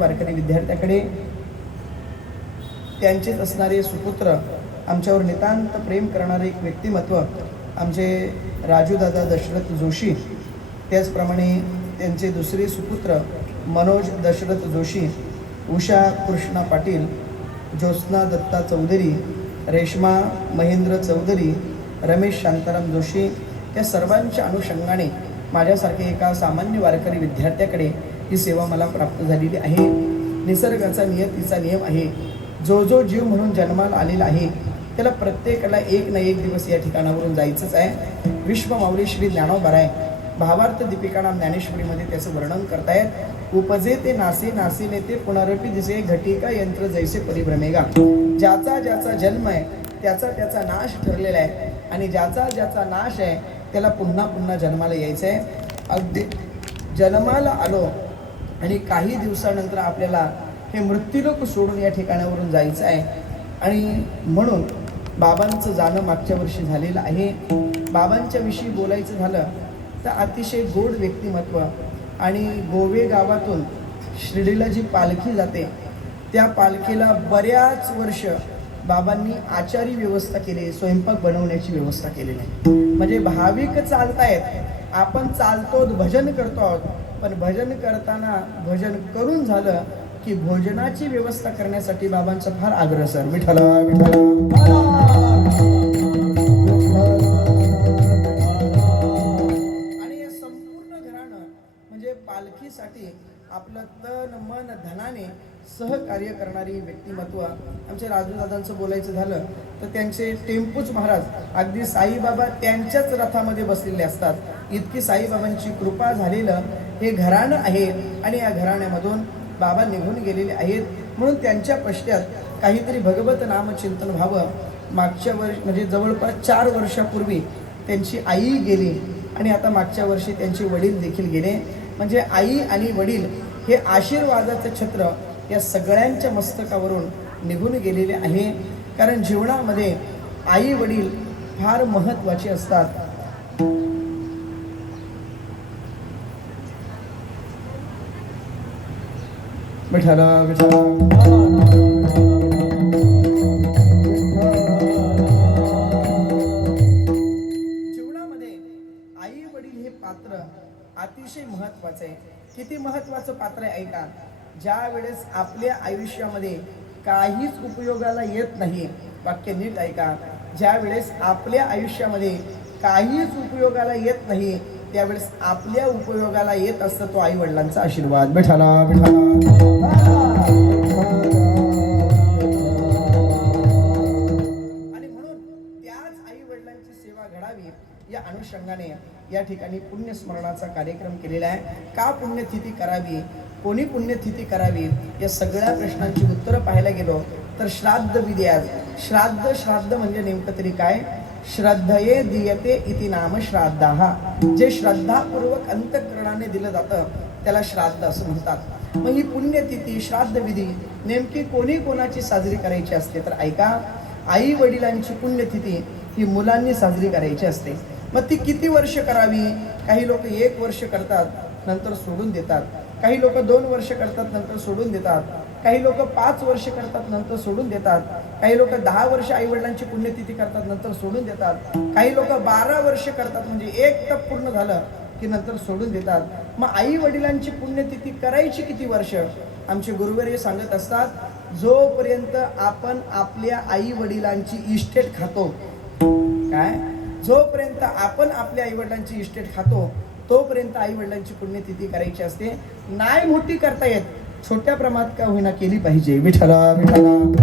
वारकरी विद्यार्थ्याकडे त्यांचेच असणारे सुपुत्र, आमच्यावर नितांत प्रेम करणारे एक व्यक्तिमत्व आमचे राजूदादा दशरथ जोशी, त्याचप्रमाणे त्यांचे दुसरे सुपुत्र मनोज दशरथ जोशी, उषा कृष्णा पाटील, ज्योत्स्ना दत्ता चौधरी, रेश्मा महेंद्र चौधरी, रमेश शांताराम जोशी, त्या सर्वांच्या अनुषंगाने माझ्यासारखे एका सामान्य वारकरी विद्यार्थ्याकडे ही सेवा मला प्राप्त झालेली आहे. निसर्गाचा नियतीचा नियम आहे. जो जो जीव म्हणून जन्माला आलेला आहे त्याला प्रत्येकाला एक ना एक दिवस या ठिकाणावरून जायचंच आहे. विश्वमाऊली श्री ज्ञानोबाराय भावार्थ दीपिकानाम ज्ञानेश्वरीमध्ये त्याचं वर्णन करतायत. उपजे ते नासे नासे नेते पुनरपी दिसे घटिका यंत्र जैसे परिभ्रमेगा. ज्याचा ज्याचा जन्म आहे त्याचा त्याचा नाश ठरलेला आहे आणि ज्याचा ज्याचा नाश आहे त्याला पुन्हा पुन्हा जन्माला यायचं आहे. अगदी जन्माला आलो आणि काही दिवसानंतर आपल्याला हे मृत्यूलोक सोडून या ठिकाणावरून जायचं आहे. आणि म्हणून बाबांचं जाणं मागच्या वर्षी झालेलं आहे. बाबांच्या विषयी बोलायचं झालं तर अतिशय गोड व्यक्तिमत्व. आणि गोवे गावातून शिर्डीला जी पालखी जाते त्या पालखीला बऱ्याच वर्ष बाबांनी आचारी व्यवस्था केली, स्वयंपाक बनवण्याची व्यवस्था केलेली आहे. म्हणजे भाविक चालतायत, आपण चालतो भजन करतो आहोत, पण भजन करताना भजन करून झालं की भोजनाची व्यवस्था करण्यासाठी बाबांचा फार आग्रह. सर विठ्ठला विठ्ठला. आणि हे संपूर्ण घराणं म्हणजे पालखीसाठी आपलं तन मन धनाने सहकार्य करणारी व्यक्तिमत्व. आमच्या राजूदादांचं बोलायचं झालं तर त्यांचे टेम्पूच महाराज अगदी साईबाबा त्यांच्याच रथामध्ये बसलेले असतात. इतकी साईबाबांची कृपा झालेलं हे घराणं आहे. आणि या घराण्यामधून बाबा निघून गेलेले आहेत. म्हणून त्यांच्या पश्चात काहीतरी भगवत नामचिंतन व्हावं. मागच्या वर्षी म्हणजे जवळपास 4 वर्षापूर्वी त्यांची आई गेली आणि आता मागच्या वर्षी त्यांचे वडील देखील गेले. म्हणजे आई आणि वडील हे आशीर्वादाचं छत्र या सगळ्यांच्या मस्तकावरून निघून गेलेले आहे. कारण जीवनामध्ये आई वडील फार महत्त्वाचे असतात. विठ्ठला विठ्ठला. जीवनामध्ये आई वडील हे पात्र अतिशय महत्त्वाचं आहे. किती महत्त्वाचं पात्र आहे ऐका. ज्या वेळेस आपल्या आयुष्यामध्ये काहीच उपयोगाला येत नाही, वाक्य नीट ऐका, ज्या वेळेस आपल्या आयुष्यामध्ये काहीच उपयोगाला येत नाही त्यावेळेस आपल्या उपयोगाला येत असतं तो आई वडिलांचा आशीर्वाद. विठ्ठला विठ्ठला. आणि म्हणून त्याच आई वडिलांची सेवा घडावी या अनुषंगाने या ठिकाणी पुण्यस्मरणाचा कार्यक्रम केलेला आहे. का पुण्यतिथी करावी, कोणी पुण्यतिथी करावी, या सगळ्या प्रश्नांची उत्तरं पाहायला गेलो तर श्राद्ध विधी. आज श्राद्ध म्हणजे नेमकं तरी काय. श्रद्धये दीयते इति नाम श्राद्धाः. जे श्रद्धापूर्वक अंतःकरणाने दिलं जातं त्याला श्राद्ध असं म्हणतात. मग ही पुण्यतिथी श्राद्ध विधी नेमकी कोणी कोणाची साजरी करायची असते तर ऐका. आई वडिलांची पुण्यतिथी ही मुलांनी साजरी करायची असते. मग ती किती वर्ष करावी. काही लोक 1 वर्ष करतात नंतर सोडून देतात, काही लोक 2 वर्ष करतात नंतर सोडून देतात, काही लोक 5 वर्ष करतात नंतर सोडून देतात, काही लोक 10 वर्ष आई वडिलांची पुण्यतिथी करतात नंतर सोडून देतात, काही लोक 12 वर्ष करतात म्हणजे 1 तप पूर्ण झालं की नंतर सोडून देतात. मग आई वडिलांची पुण्यतिथी करायची किती वर्ष. आमचे गुरुवर्य सांगत असतात, जोपर्यंत आपण आपल्या आई वडिलांची इस्टेट खातो, काय जोपर्यंत आपण आपल्या आई वडिलांची इस्टेट खातो तोपर्यंत आई वडिलांची पुण्यतिथी करायची असते. नाही मोठी करता येत, छोट्या प्रमाणात का होईना केली पाहिजे. विठ्ठला विठ्ठला. मग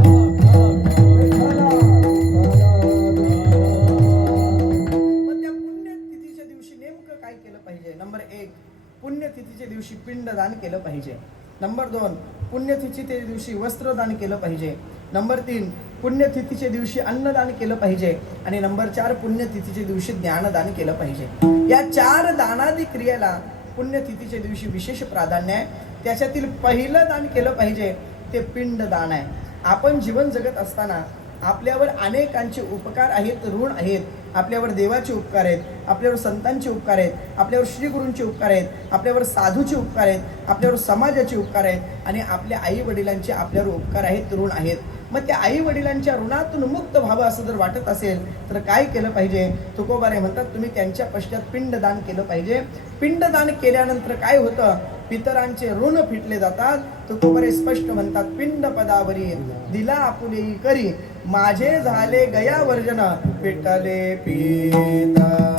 त्या पुण्यतिथीच्या दिवशी नेमकं काय केलं पाहिजे. नंबर 1, पुण्यतिथीच्या दिवशी पिंडदान केलं पाहिजे. नंबर 2, पुण्यतिथीच्या दिवशी वस्त्रदान केलं पाहिजे. नंबर 3, पुण्यतिथीच्या दिवशी अन्नदान केलं पाहिजे. आणि नंबर 4, पुण्यतिथीच्या दिवशी ज्ञानदान केलं पाहिजे. या 4 दानादी क्रियेला पुण्यतिथीच्या दिवशी विशेष प्राधान्य आहे. त्याच्यातील पहिलं दान केलं पाहिजे ते पिंडदान आहे. आपण जीवन जगत असताना आपल्यावर अनेकांचे उपकार आहेत, ऋण आहेत. आपल्यावर देवाचे उपकार आहेत, आपल्यावर संतांचे उपकार आहेत, आपल्यावर श्रीगुरूंचे उपकार आहेत, आपल्यावर साधूचे उपकार आहेत, आपल्यावर समाजाचे उपकार आहेत आणि आपल्या आई वडिलांचे आपल्यावर उपकार आहेत, ऋण आहेत. मग त्या आई वडिलांच्या ऋणातून मुक्त व्हावं असं जर वाटत असेल तर काय केलं पाहिजे? तुकोबारे म्हणतात तुम्ही त्यांच्या पश्चात पिंडदान केलं पाहिजे. पिंडदान केल्यानंतर काय होतं? पितरांचे ऋण फिटले जातात. तुकोबारे स्पष्ट म्हणतात, पिंड पदावरी दिला आपुले करी माझे झाले गया वर्जन पिटले पिता.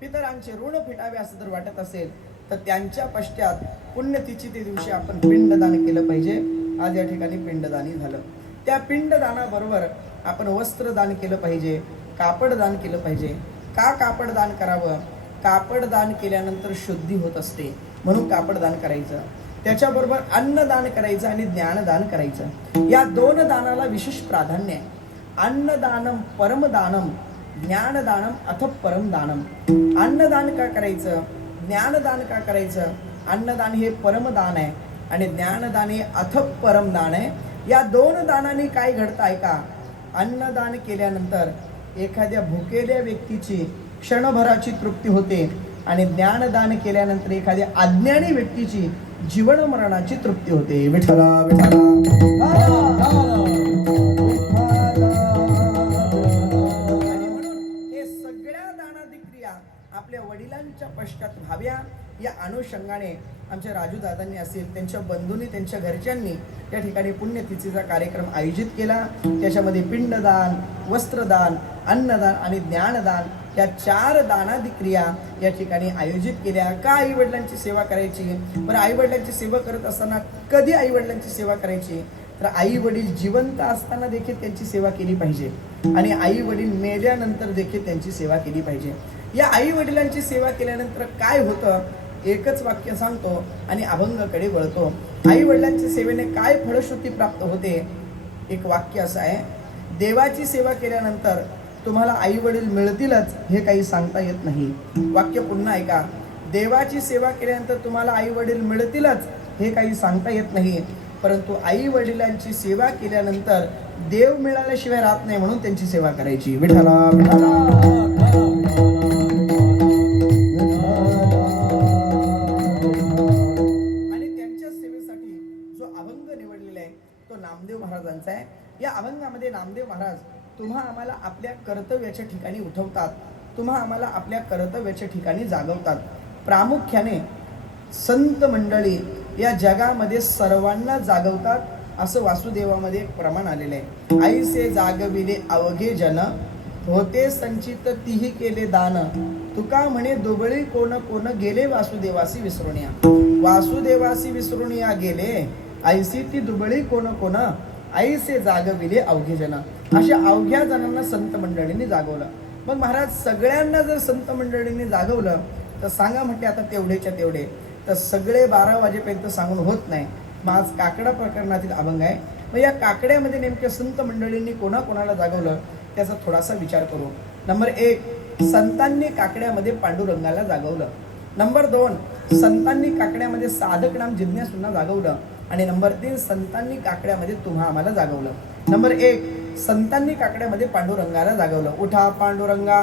पितरांचे ऋण फिटावे असं जर वाटत असेल तर त्यांच्या पश्चात पुण्यतिथी ते दिवशी आपण पिंडदान केलं पाहिजे. आज या ठिकाणी पिंडदानी झालं. त्या पिंडदानाबरोबर आपण वस्त्रदान केलं पाहिजे, कापडदान केलं पाहिजे. का कापडदान करावं? कापडदान केल्यानंतर शुद्धी होत असते म्हणून कापडदान करायचं. त्याच्याबरोबर अन्नदान करायचं आणि ज्ञानदान करायचं. या दोन दानाला विशेष प्राधान्य आहे. अन्नदानम परमदानम, ज्ञानदानम अथ परमदानम. अन्नदान का करायचं? ज्ञानदान का करायचं? अन्नदान हे परमदान आहे आणि ज्ञानदान हे अथ परमदान आहे. या दोन दानांनी काय घडतं ऐका. अन्नदान केल्यानंतर एखाद्या भुकेल्या व्यक्तीची क्षणभराची तृप्ती होते आणि ज्ञानदान केल्यानंतर एखाद्या अज्ञानी व्यक्तीची जीवन मरणाची तृप्ती होते. विठ्ठला विठ्ठला. आपल्या वडिलांच्या पश्चात व्हाव्या या अनुषंगाने आमच्या राजू दादांनी असेल, त्यांच्या बंधूंनी, त्यांच्या घरच्यांनी या ठिकाणी पुण्यतिथीचा कार्यक्रम आयोजित केला. त्याच्यामध्ये पिंडदान, वस्त्रदान, अन्नदान आणि ज्ञानदान या 4 दानादी क्रिया या ठिकाणी आयोजित केल्या. का आई वडिलांची सेवा करायची? बरं, आई वडिलांची सेवा करत असताना कधी आई वडिलांची सेवा करायची? तर आई वडील जिवंत असताना देखील त्यांची सेवा केली पाहिजे आणि आई वडील मेल्यानंतर देखील त्यांची सेवा केली पाहिजे. या आई वडिलांची सेवा केल्यानंतर काय होतं? एकच वाक्य सांगतो आणि अभंगाकडे वळतो. आई वडिलांच्या सेवेने काय फलश्रुती प्राप्त होते? एक वाक्य असं आहे, देवाची सेवा केल्यानंतर तुम्हाला आई वडील मिळतीलच हे काही सांगता येत नाही. वाक्य पुन्हा ऐका, देवाची सेवा केल्यानंतर तुम्हाला आई वडील मिळतीलच हे काही सांगता येत नाही, परंतु आई वडिलांची सेवा केल्यानंतर देव मिळाल्याशिवाय राहत नाही म्हणून त्यांची सेवा करायची. विठ्ठला विठ्ठला. नामदेव महाराजांचा आहे. या अभंगामध्ये नामदेव महाराज तुम्हा आम्हाला आपल्या कर्तव्याच्या ठिकाणी उठवतात, तुम्हा आम्हाला आपल्या कर्तव्याच्या ठिकाणी जागवतात. प्रामुख्याने संत मंडळी या जगामध्ये सर्वांना जागवतात असं वासुदेवामध्ये एक प्रमाण आलेलं आहे. आईसे जागविले अवघे जन, होते संचित तिही केले दान, तुका म्हणे दुबळी कोण कोण गेले वासुदेवासी विसरुनिया. वासुदेवासी विसरुनिया गेले, आईसी ती दुबळी कोण कोण, आईसे जागविले अवघे जन. अशा अवघ्या जणांना संत मंडळींनी जागवलं. मग महाराज सगळ्यांना जर संत मंडळींनी जागवलं तर सांगा म्हटले आता तेवढेच्या तेवढे तर सगळे 12 वाजेपर्यंत सांगून होत नाही. मग आज काकडा प्रकरणातील अभंग आहे. मग या काकड्यामध्ये नेमक्या संत मंडळींनी कोणाकोणाला जागवलं त्याचा थोडासा विचार करू. नंबर 1, संतांनी काकड्यामध्ये पांडुरंगाला जागवलं. नंबर 2, संतांनी काकड्यामध्ये साधक नाम जिज्ञासूंना जागवलं. आणि नंबर 3, संतांनी काकड्यामध्ये तुम्हा आम्हाला जागवलं. नंबर 1, संतांनी काकड्यामध्ये पांडुरंगाला जागवलं. उठा पांडुरंगा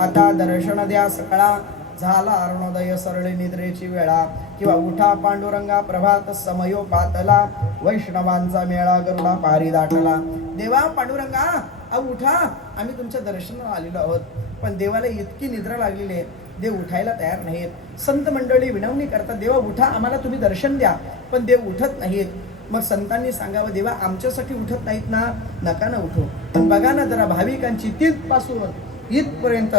आता दर्शन द्या सकाळा, झाला अरुणोदय सरळे निद्रेची वेळा. किंवा उठा पांडुरंगा प्रभात समयो पातला, वैष्णवांचा मेळा गरुडा पारी दाटला. देवा पांडुरंगा उठा, आम्ही तुमच्या दर्शनाला आलेलो आहोत. पण देवाला इतकी निद्रा लागलेली आहे, देव उठायला तयार नाहीत. संत मंडळी विनवणी करतात, देवा उठा, आम्हाला तुम्ही दर्शन द्या. पण देव उठत नाहीत. मग संतांनी सांगावं, देवा आमच्यासाठी उठत नाहीत ना, नका ना उठो. पण बघा ना जरा भाविकांची तिथपासून इथपर्यंत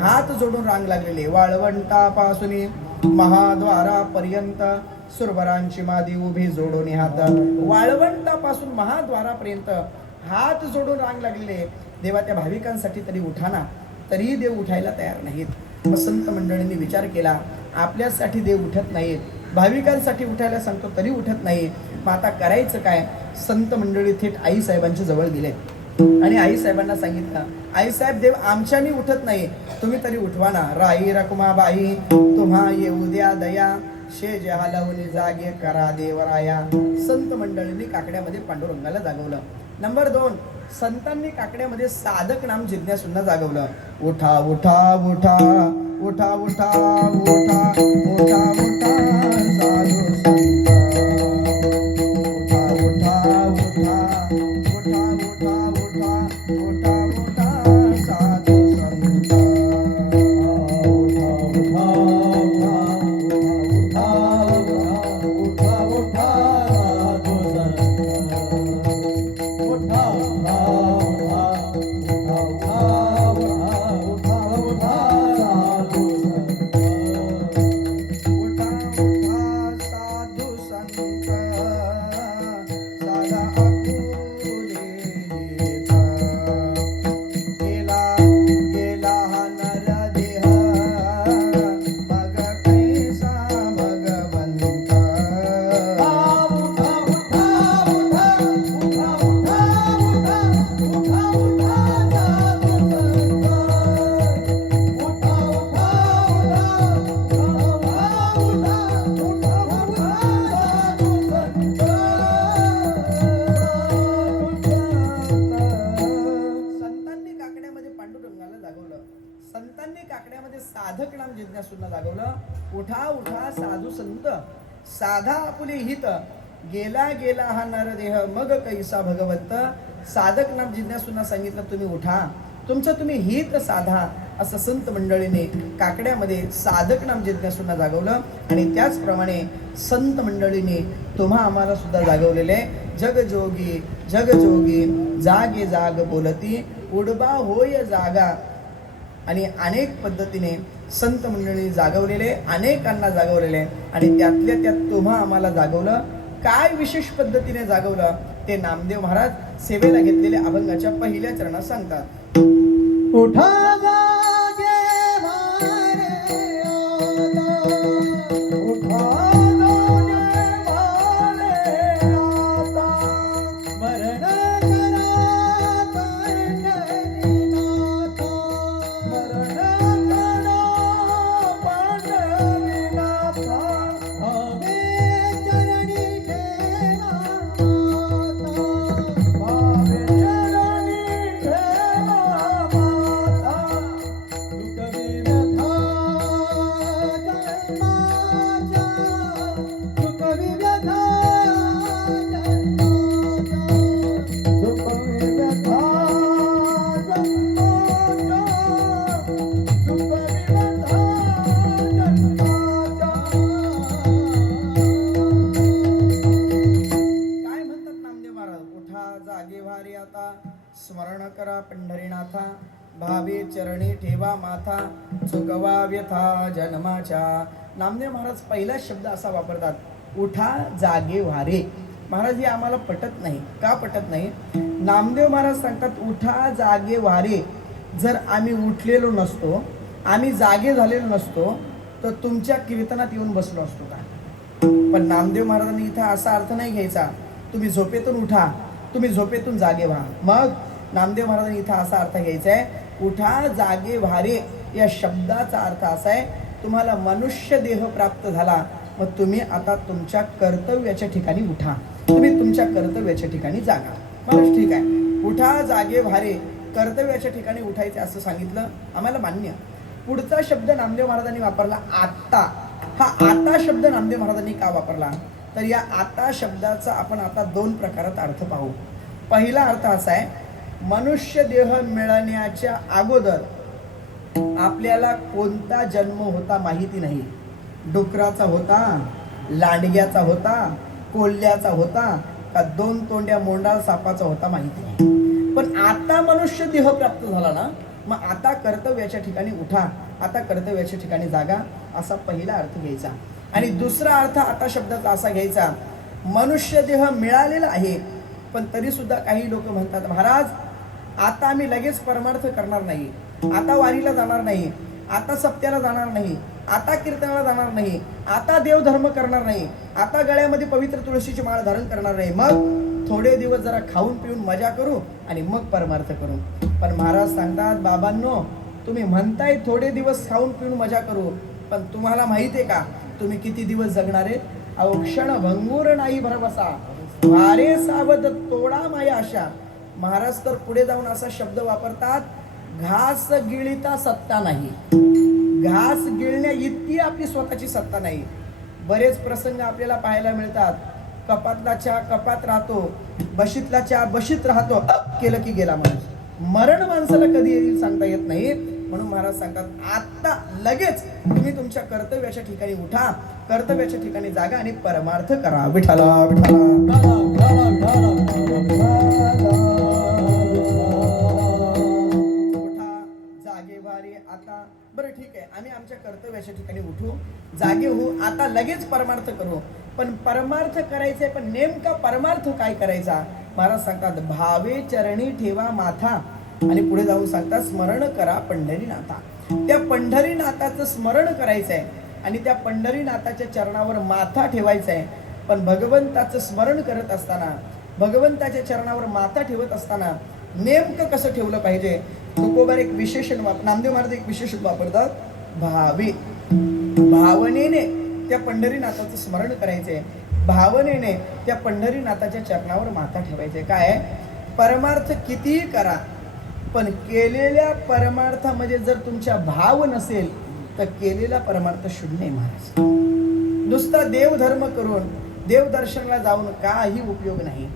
हात जोडून रांग लागलेली, वाळवंटापासून महाद्वारापर्यंत सुरवरांची मादी उभी जोडून हात, वाळवंटापासून महाद्वारापर्यंत हात जोडून रांग लागलेले. देवा त्या भाविकांसाठी तरी उठा ना. तरीही देव उठायला तयार नाहीत. मग संत मंडळींनी विचार केला, आपल्यासाठी देव उठत नाहीत, भाविकांसाठी उठायला सांगतो तरी उठत नाही, मग आता करायचं काय. संत मंडळी थेट आईसाहेबांच्या जवळ गेले आणि आईसाहेबांना सांगितलं, आईसाहेब देव आमच्यानी उठत नाही, तुम्ही तरी उठवा ना. राई रखुमाबाई तुम्हा येऊ द्या दया, शेज हलवून जागे करा देवराया. संत मंडळींनी काकड्यामध्ये पांडुरंगाला जागवलं. नंबर 2, संतांनी काकड्यामध्ये साधक नाम जिज्ञासूंना जागवलं. उठा उठा उठा उठा उठा उठा उठा उठा साधू संत, उठा उठा उठा उठा उठा उठा उठा उठा साधू संत, उठा उठा उठा उठा उठा उठा साधू संत, उठा उठा उठा उठा उठा उठा साधू संतांनी काकड्यामध्ये साधक नाम जिज्ञासूंना जागवलं. उठा उठा साधू संत, साधा आपुले हित, गेला गेला हा नरदेह मग कैसा भगवंत. साधक नाम जिज्ञासूंना सांगितलं, तुम्ही उठा, तुमचं तुम्ही हित साधा. असं संत मंडळीने काकड्यामध्ये साधक नाम जिज्ञासूंना जागवलं. आणि त्याचप्रमाणे संत मंडळीने तुम्हा आम्हाला सुद्धा जागवलेले. जगजोगी जगजोगी जागे जाग बोलती, उडबा होय जागा. आणि अनेक पद्धतीने संत मंडळी जागवलेले, अनेकांना जागवलेले. आणि त्यातल्या त्यात तुम्हा आम्हाला जागवलं. काय विशेष पद्धतीने जागवलं ते नामदेव महाराज सेवेला घेतलेल्या अभंगाच्या पहिल्या चरणात सांगतात. उठा जागे भारे आता, उठा जागे भारे आता, मरण करा पंढरीनाथ, मरण करा पंढरीनाथ, भावे चरणी ठेवा माता, भावे चरणी ठेवा माता. दुःखवी व्यथा जन्माच्या, दुःखवी व्यथा जन्माच्या, दुःखवी व्यथा जन्माच्या, दुःखवी व्यथा जन्माच्या. काय म्हणतात नामदेव महाराज? उठा जागे भारी आता, स्मरण करा पंढरीनाथा, भावे चरणी ठेवा माथा, चुकवा व्यथा जन्माच्या. नामदेव महाराज पहिला शब्द असा वापरतात, उठा जागे व्हारे. महाराज हे आम्हाला पटत नाही. का पटत नाही? नामदेव महाराज सांगतात उठा जागे व्हारे. जर आम्ही उठलेलो नसतो, आम्ही जागे झालेलो नसतो, तर तुमच्या कीर्तनात येऊन बसलो असतो का? पण नामदेव महाराजांनी इथं असा अर्थ नाही घ्यायचा, तुम्ही झोपेतून उठा, तुम्ही झोपेतून जागे व्हा. मग नामदेव महाराजांनी इथं असा अर्थ घ्यायचा आहे, उठा जागे व्हारे या शब्दाचा अर्थ असा आहे, तुम्हाला मनुष्य देह प्राप्त झाला, मग तुम्ही आता तुमच्या कर्तव्याच्या ठिकाणी उठा, तुम्ही तुमच्या कर्तव्याच्या ठिकाणी जागा. महाराज ठीक आहे, उठा जागे व्हारे, कर्तव्याच्या ठिकाणी उठायचे असं सांगितलं, आम्हाला मान्य. पुढचा शब्द नामदेव महाराजांनी वापरला आता. हा आता शब्द नामदेव महाराजांनी का वापरला? तर या आता शब्दाचा आपण आता 2 प्रकारात अर्थ पाहू. पहिला अर्थ असा आहे, मनुष्य देह मिळण्याच्या अगोदर आपल्याला कोणता जन्म होता माहिती नाही. डुकराचा होता, लांडग्याचा होता, कोल्ह्याचा होता, का 2 तोंड्या मोंडाळ सापाचा होता माहिती नाही. पण आता मनुष्य देह प्राप्त झाला ना, मग आता कर्तव्याच्या ठिकाणी उठा, आता कर्तव्याच्या ठिकाणी जागा, असा पहिला अर्थ घ्यायचा. आणि दुसरा अर्थ आता शब्दाचा असा घ्यायचा, मनुष्य देह मिळालेला आहे, पण तरी सुद्धा काही लोक म्हणतात, महाराज आता आम्ही लगेच परमार्थ करणार नाही, आता वारीला जाणार नाही, आता सप्त्याला जाणार नाही, आता कीर्तनाला जाणार नाही, आता देवधर्म करणार नाही, आता गळ्यामध्ये पवित्र तुळशीची माळ धारण करणार नाही, मग थोडे दिवस जरा खाऊन पिऊन मजा करू आणि मग परमार्थ करू. पण महाराज सांगतात, बाबांनो तुम्ही म्हणताय थोडे दिवस खाऊन पिऊन मजा करू, पण तुम्हाला माहिती आहे का तुम्ही किती दिवस जगणार आहे? अहो क्षण भंगूर नाही भरवसा, वारे सावध तोडा माया आशा. महाराज तर पुढे जाऊन असा शब्द वापरतात, घास गिळीता सत्ता नाही, घास गिळण्या इतकी आपली स्वतःची सत्ता नाही. बरेच प्रसंग आपल्याला पाहायला मिळतात, कपातला चहा कपात राहतो, बशीतला चहा बशीत राहतो, केलं की गेला माणूस. मरण माणसाला कधी येईल सांगता येत नाही. म्हणून महाराज सांगतात, आता लगेच तुम्ही तुमच्या कर्तव्याच्या ठिकाणी उठा, कर्तव्याच्या ठिकाणी जागा आणि परमार्थ करा. विठ्ठला विठ्ठला जागे भारी आता. बरं ठीक आहे, आम्ही आमच्या कर्तव्याच्या ठिकाणी उठू, जागे होऊ, आता लगेच परमार्थ करू. पण परमार्थ करायचंय, पण नेमका परमार्थ काय करायचा? महाराज सांगतात, भावे चरणी ठेवा माथा, आणि पुढे जाऊन सांगतात, स्मरण करा पंढरीनाथा. त्या पंढरीनाथाचं स्मरण करायचंय आणि त्या पंढरीनाथाच्या चरणावर माथा ठेवायचा आहे. पण भगवंताचं स्मरण करत असताना, भगवंताच्या चरणावर माथा ठेवत असताना नेमकं कसं ठेवलं पाहिजे? तुकोबार एक विशेषण नामदेव महाराज एक विशेषण वापरतात, भावे, भावनेने त्या पंढरीनाथाचं स्मरण करायचंय, भावनेने त्या पंढरीनाथाच्या चरणावर माथा ठेवायचे. काय परमार्थ कितीही करा, पण केलेल्या परमार्थामध्ये जर तुमच्या भाव नसेल तर केलेला परमार्थ शून्य आहे. महाराज नुसता देवधर्म करून देवदर्शनाला जाऊन काही उपयोग नाही.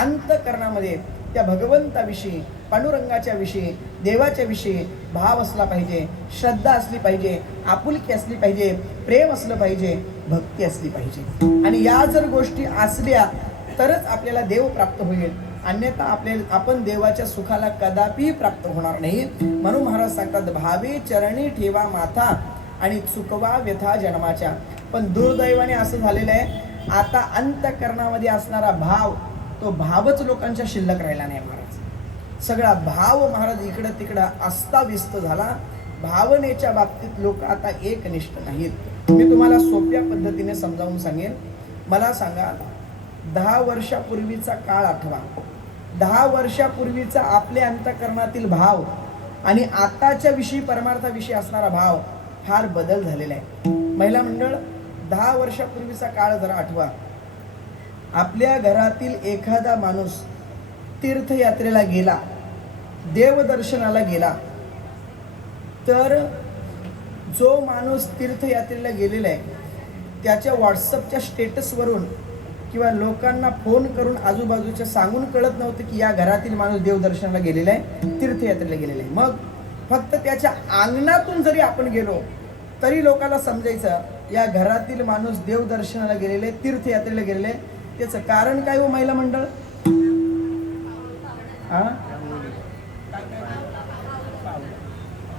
अंतःकरणामध्ये त्या भगवंताविषयी, पांडुरंगाच्या विषयी, देवाच्या विषयी भाव असला पाहिजे, श्रद्धा असली पाहिजे, आपुलकी असली पाहिजे, प्रेम असलं पाहिजे, भक्ती असली पाहिजे. आणि या जर गोष्टी असल्या तरच आपल्याला देव प्राप्त होईल, अन्यथा आपण देवाच्या सुखाला कदापि प्राप्त होणार नाही. म्हणून महाराज सांगतात, भावे चरणी ठेवा माथा आणि चुकवा व्यथा जन्माच्या. पण दुर्दैवाने असं झालेलं आहे, आता अंतःकरणामध्ये असणारा भाव, तो भावच लोकांच्या शिल्लक राहिला नाही. महाराज सगळा भाव महाराज इकडं तिकडं अस्ताव्यस्त झाला. भावनेच्या बाबतीत लोक आता एकनिष्ठ नाहीत. मी तुम्हाला सोप्या पद्धतीने समजावून सांगेन. मला सांगा, 10 वर्षापूर्वीचा काळ आठवा, 10 वर्षापूर्वीचा आपल्या अंतःकरणातील भाव आणि आताच्या विषयी, परमार्थाविषयी असणारा भाव फार बदल झालेला आहे. महिला मंडळ, 10 वर्षापूर्वीचा काळ जरा आठवा. आपल्या घरातील एखादा माणूस तीर्थयात्रेला गेला, देवदर्शनाला गेला, तर जो माणूस तीर्थयात्रेला गेलेला आहे त्याच्या व्हॉट्सअपच्या स्टेटसवरून किंवा लोकांना फोन करून आजूबाजूच्या सांगून कळत नव्हतं की या घरातील माणूस देवदर्शनाला गेलेला आहे, तीर्थयात्रेला गेलेला आहे. मग फक्त त्याच्या अंगणातून जरी आपण गेलो तरी लोकांना समजायचं या घरातील माणूस देवदर्शनाला गेलेले, तीर्थयात्रेला गेलेले. त्याचं कारण काय हो महिला मंडळ?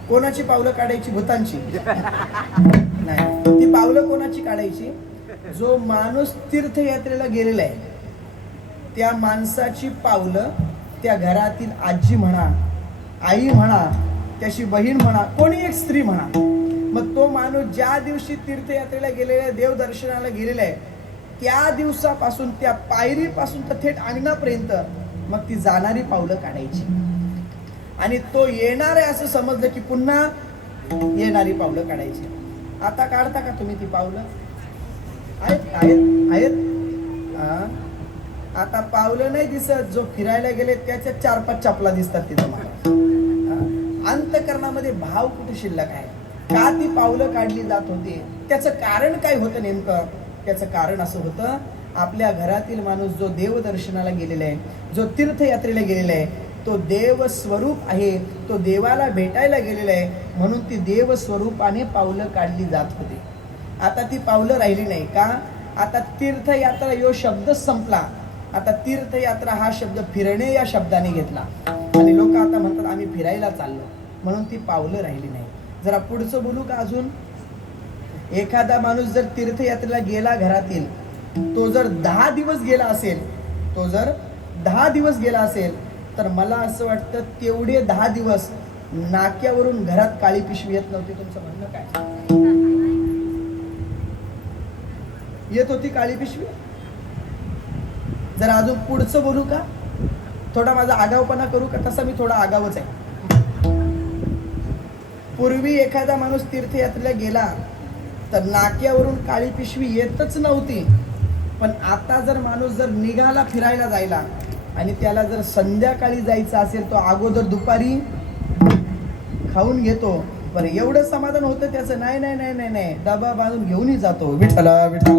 कोणाची पावलं काढायची? भूतांची नाही, ती पावलं कोणाची काढायची? जो माणूस तीर्थयात्रेला गेलेला आहे त्या माणसाची पावलं त्या घरातील आजी म्हणा, आई म्हणा, त्याची बहीण म्हणा, कोणी एक स्त्री म्हणा. मग तो माणूस ज्या दिवशी तीर्थयात्रेला गेलेला आहे, देवदर्शनाला गेलेला आहे, त्या दिवसापासून, त्या पायरीपासून तर थेट अंगणापर्यंत मग ती जाणारी पावलं काढायची. आणि तो येणार आहे असं समजलं की पुन्हा येणारी पावलं काढायची. आता काढता का तुम्ही ती पावलं? आहेत आहेत आहेत. आता पावलं नाही दिसत. जो फिरायला गेले त्याच्या 4-5 चपला दिसतात तिथं. मला अंतःकरणामध्ये भाव कुठे शिल्लक आहे? का ती पावलं काढली जात होती? त्याचं कारण काय होतं नेमकं? त्याचं कारण असं होतं, आपल्या घरातील माणूस जो देवदर्शनाला गेलेला आहे, जो तीर्थयात्रेला गेलेला आहे, तो देव स्वरूप आहे, तो देवाला भेटायला गेलेला आहे, म्हणून ती देव स्वरूपाने पावलं काढली जात होती. आता ती पावलं राहिली नाही. का? आता तीर्थयात्रा यो शब्दच संपला. आता तीर्थयात्रा हा शब्द फिरणे या शब्दाने घेतला आणि लोक आता म्हणतात आम्ही फिरायला चाललो, म्हणून ती पावलं राहिली नाही. जरा पुढचं बोलू का अजून? एखादा माणूस जर तीर्थयात्रेला गेला घरातील, तो जर 10 दिवस गेला असेल, तर मला असं वाटतं तेवढे 10 दिवस नाक्यावरून घरात काळी पिशवी येत नव्हती. तुमचं म्हणणं काय? येत होती काळी पिशवी? जरा अजून पुढचं बोलू का? थोडा माझा आगावपणा करू का? तसा मी थोडा आगावच आहे. पूर्वी एखादा माणूस तीर्थयात्रेला गेला तर नाक्यावरून काळी पिशवी येतच नव्हती. पण आता जर माणूस जर निघाला फिरायला जायला आणि त्याला जर संध्याकाळी जायचं असेल, तो अगोदर दुपारी खाऊन घेतो. बरं, एवढं समाधान होतं त्याचं? नाही नाही नाही नाही नाही, डबा बांधून घेऊनही जातो. विठ्ठला विठ्ठला.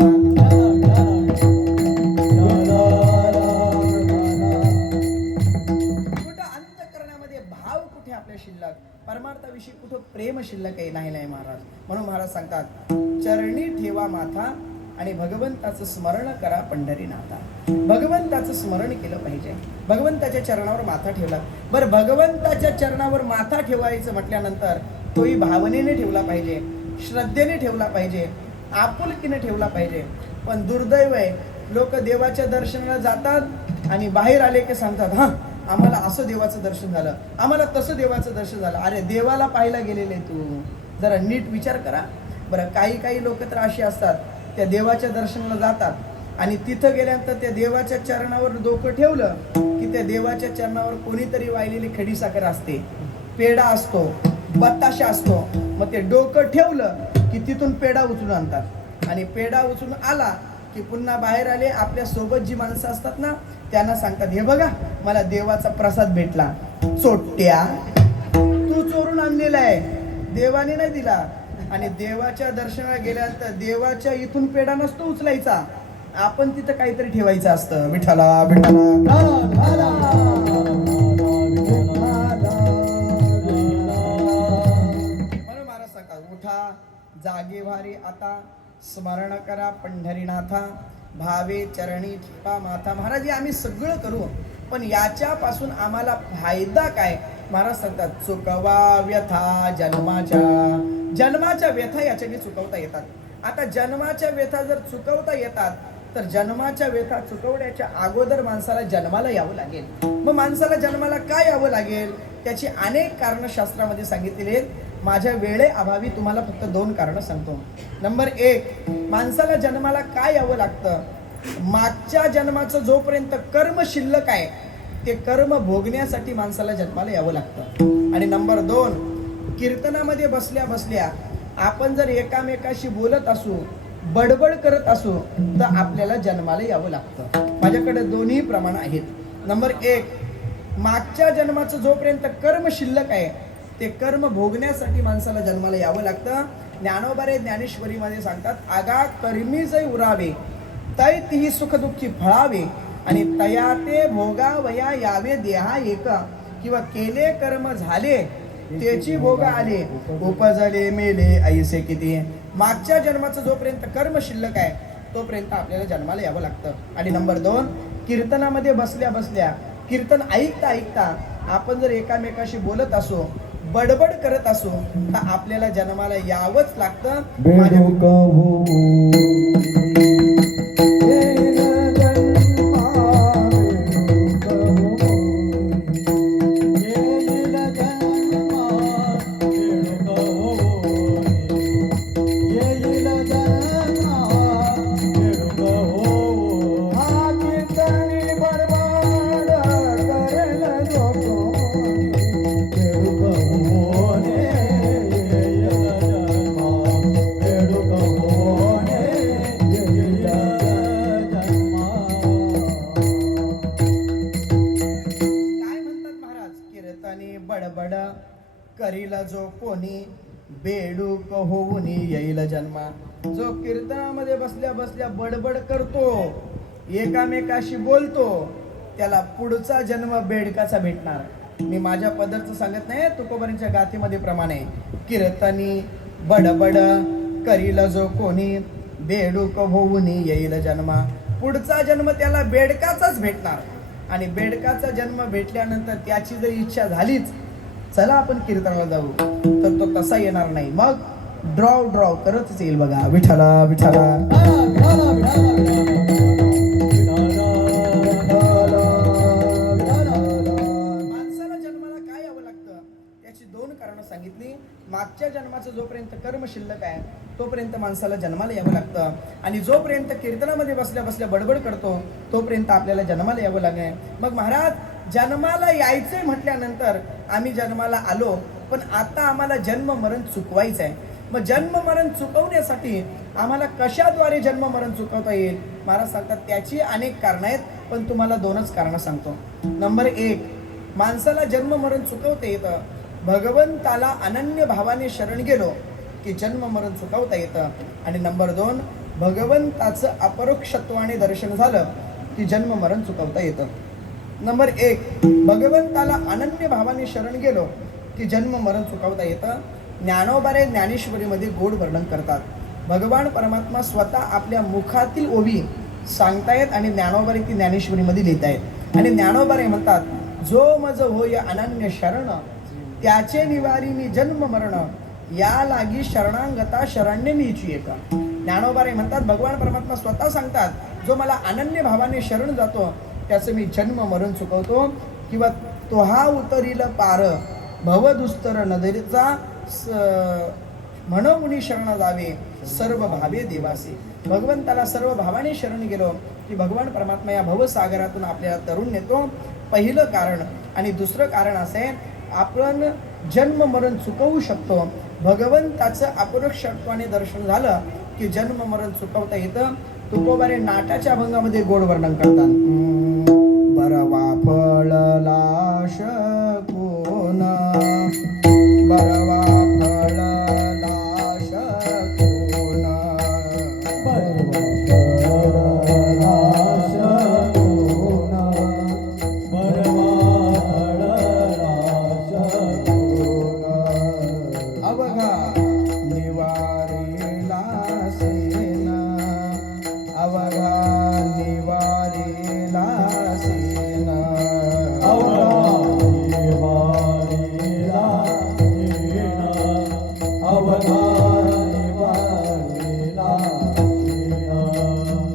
कुठं अंतःकरणामध्ये भाव कुठे आपल्या शिल्लक, परमार्थाविषयी कुठं प्रेम शिल्लक आहे? नाही नाही महाराज. म्हणून महाराज सांगतात, चरणी ठेवा माथा आणि भगवंताचं स्मरण करा पंढरीनाथा. भगवंताचं स्मरण केलं पाहिजे, भगवंताच्या चरणावर माथा ठेवला. बरं, भगवंताच्या चरणावर माथा ठेवायचं म्हटल्यानंतर तोही भावनेने ठेवला पाहिजे, श्रद्धेने ठेवला पाहिजे, आपुलकीने ठेवला पाहिजे. पण दुर्दैव आहे, लोक देवाच्या दर्शनाला जातात आणि बाहेर आले की सांगतात, हां आम्हाला असं देवाचं दर्शन झालं, आम्हाला तसं देवाचं दर्शन झालं. अरे देवाला पाहायला गेलेले तू, जरा नीट विचार करा. बरं, काही लोक तर अशी असतात, त्या देवाच्या दर्शनाला जातात आणि तिथं गेल्यानंतर त्या देवाच्या चरणावर डोकं ठेवलं की त्या देवाच्या चरणावर कोणीतरी वाहिलेली खडीसाखर असते, पेढा असतो, बताशा असतो. मग ते डोकं ठेवलं की तिथून पेढा उचलून आणतात आणि पेढा उचलून आला की पुन्हा बाहेर आले, आपल्या सोबत जी माणसं असतात ना त्यांना सांगतात, हे बघा मला देवाचा प्रसाद भेटला. चोट्या, तू चोरून आणलेला आहे, देवाने नाही दिला. आणि देवाच्या दर्शनाला गेल्यानंतर देवाच्या इथून पेढा नसतो उचलायचा, आपण तिथं काहीतरी ठेवायचं असतं. विठ्ठला विठ्ठला. म्हणून महाराज सांगतात, उठा जागे भारी आता, स्मरण करा पंढरीनाथा, भावे चरणी ठेवा माथा. महाराज हे आम्ही सगळं करू, पण याच्यापासून आम्हाला फायदा काय? महाराज सांगतात, चुकवा व्यथा जन्माच्या व्यथा याच्याने चुकवता येतात. आता जन्माच्या व्यथा जर चुकवता येतात तर जन्माच्या व्यथा चुकवण्याच्या अगोदर माणसाला जन्माला यावं लागेल. मग माणसाला जन्माला काय यावं लागेल? त्याची अनेक कारणं शास्त्रामध्ये सांगितलेली आहेत. माझ्या वेळेअभावी तुम्हाला फक्त 2 कारणं सांगतो. नंबर 1, माणसाला जन्माला काय यावं लागतं? मागच्या जन्माचं जोपर्यंत कर्म शिल्लक आहे ते कर्म भोगण्यासाठी माणसाला जन्माला यावं लागतं. आणि नंबर 2, कीर्तनामध्ये बसल्या बसल्या आपण जर एकामेकाशी बोलत असू, बडबड करत असू, तर आपल्याला जन्माला यावं लागतं. माझ्याकडे दोन्ही प्रमाण आहेत. नंबर 1, मागच्या जन्माचं जोपर्यंत कर्म शिल्लक आहे ते कर्म भोगण्यासाठी माणसाला जन्माला यावं लागतं. ज्ञानोबारे ज्ञानेश्वरीमध्ये सांगतात, आगा कर्मी जै उरावे तै तिही सुखदुःखी फळावे आणि तया ते भोगावया यावे देहा एक. किंवा केले कर्म झाले त्याची भोगा आले, उपजले मेले ऐसे किती. मागच्या जन्माचं जोपर्यंत कर्म शिल्लक आहे तोपर्यंत आपल्याला जन्माला यावं लागतं. आणि नंबर 2, कीर्तनामध्ये बसल्या बसल्या कीर्तन ऐकता ऐकता आपण जर एकामेकाशी बोलत असो, बडबड करत असो, तर आपल्याला जन्माला यावंच लागतं. बडबड करीला जो कोणी बेडूक होऊन येईल जन्मा. जो कीर्तनामध्ये बसल्या बसल्या बडबड करतो, एकामेकाशी बोलतो, त्याला पुढचा जन्म बेडकाचा भेटणार. मी माझ्या पदरचं सांगत नाही, तुकोबांच्या गाथेमध्ये प्रमाणे, कीर्तनी बडबड करील जो कोणी बेडूक होऊन येईल जन्मा. पुढचा जन्म त्याला बेडकाचाच भेटणार आणि बेडकाचा जन्म भेटल्यानंतर त्याची जर इच्छा झालीच चला आपण कीर्तनाला जाऊ तर तो तसा येणार नाही. मग ड्रॉ करतच येईल बघा. विठाला विठाला माणसाला जन्माला काय यावं लागतं त्याची दोन कारणं सांगितली. मागच्या जन्माचं जोपर्यंत कर्म शिल्लक आहे तोपर्यंत माणसाला जन्माला यावं लागतं आणि जोपर्यंत कीर्तनामध्ये बसल्या बसल्या बडबड करतो तोपर्यंत आपल्याला जन्माला यावं लागेल. मग महाराज जन्माला यायचंय म्हटल्यानंतर आम्ही जन्माला आलो पण आता आम्हाला जन्म मरण चुकवायचं आहे. मग जन्म मरण चुकवण्यासाठी आम्हाला कशाद्वारे जन्म मरण चुकवता येईल. महाराज सांगतात त्याची अनेक कारणं आहेत पण तुम्हाला दोनच कारणं सांगतो. नंबर 1 माणसाला जन्म मरण चुकवता येतं. भगवंताला अनन्य भावाने शरण गेलो की जन्म मरण चुकवता येतं. आणि नंबर 2 भगवंताचं अपरोक्षत्वाने दर्शन झालं की जन्म मरण चुकवता येतं. नंबर 1 भगवंताला अनन्य भावाने शरण गेलो की जन्म मरण चुकवता येतं. ज्ञानोबारे ज्ञानेश्वरीमध्ये गोड वर्णन करतात. भगवान परमात्मा स्वतः आपल्या मुखातील ओवी सांगतायत आणि ज्ञानोबारे ती ज्ञानेश्वरीमध्ये लिहितायत. आणि ज्ञानोबारे म्हणतात जो मज होय अनन्य शरण त्याचे निवारी मी जन्म मरण या लागी शरणांगता शरण्य मीची एक. ज्ञानोबारे म्हणतात भगवान परमात्मा स्वतः सांगतात जो मला अनन्य भावाने शरण जातो त्याचं मी जन्म मरण चुकवतो किंवा तो हा उतरील पार भवदुस्तर नदीचा म्हणून शरण जावे सर्व भावे देवासे. भगवंताला सर्व भावाने शरण गेलो की भगवान परमात्मा या भवसागरातून आपल्याला तरुण नेतो. पहिलं कारण. आणि दुसरं कारण असं आहे आपण जन्म मरण चुकवू शकतो. भगवंताचं अपरोक्षत्वाने दर्शन झालं की जन्म मरण चुकवता येतं. तुकोबारे नाटाच्या अभंगामध्ये गोड वर्णन करतात. बरवा फळला शकून बरवा फळला शकून अवघा निवारीला सेना अवघा निवारीला सेना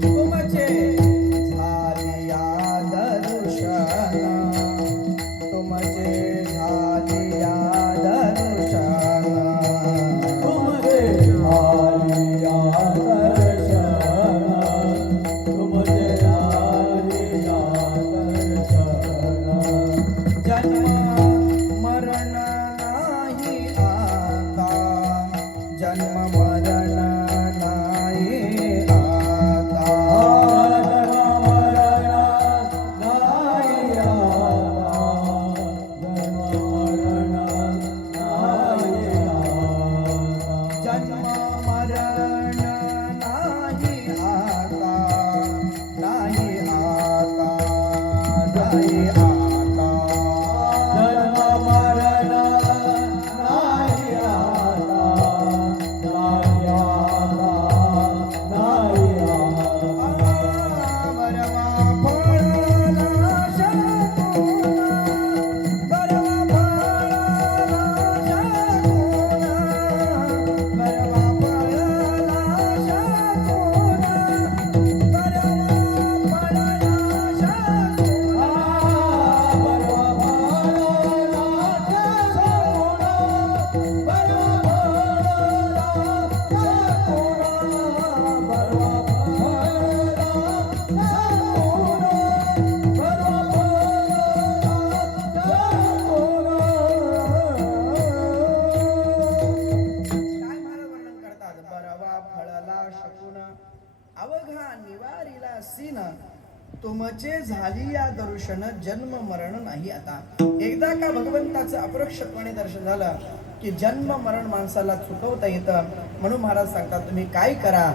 तुमचे झालिया दर्शन तुमचे झालिया दर्शन जन्म मरण नाही आता जन्म मरण नाही आता जन्म मरण नाही आता नाही आता नाही आता अवघा निवारीला सीन तुमचे झाली या दर्शन जन्म मरण नाही आता. एकदा का भगवंताचं अपरोक्षपणे दर्शन झालं की जन्म मरण माणसाला चुकवता येतं. म्हणून महाराज सांगतात तुम्ही काय करा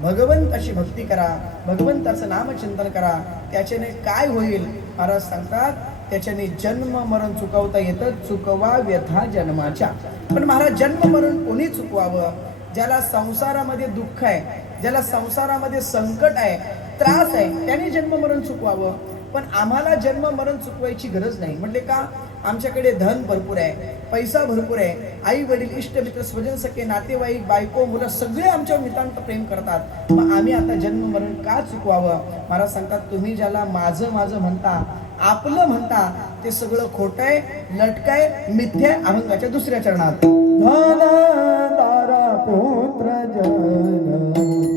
भगवंताची भक्ती करा भगवंताचं नामचिंतन करा त्याच्याने काय होईल. महाराज सांगतात त्याच्याने जन्म मरण चुकवता येतं. चुकवा व्यथा जन्माच्या. पण महाराज जन्म मरण कोणी चुकवावं. ज्याला संसारामध्ये दुःख आहे ज्याला संसारामध्ये संकट आहे त्रास आहे त्याने जन्म मरण चुकवावं, पण आम्हाला जन्म मरण चुकवायची गरज नाही. म्हटले का? आमच्याकडे धन भरपूर आहे, पैसा भरपूर आहे, आई वडील इष्ट मित्र स्वजन सखे नातेवाईक बायको मुलं सगळे आमच्यावर नितांत प्रेम करतात, मग आम्ही आता जन्म मरण का चुकवावं? महाराज सांगतात, तुम्ही ज्याला माझं माझं म्हणता, आपलं म्हणता, ते सगळं खोटं आहे, लटकं आहे, मिथ्या आहे, अभंगाच्या दुसऱ्या चरणात. धन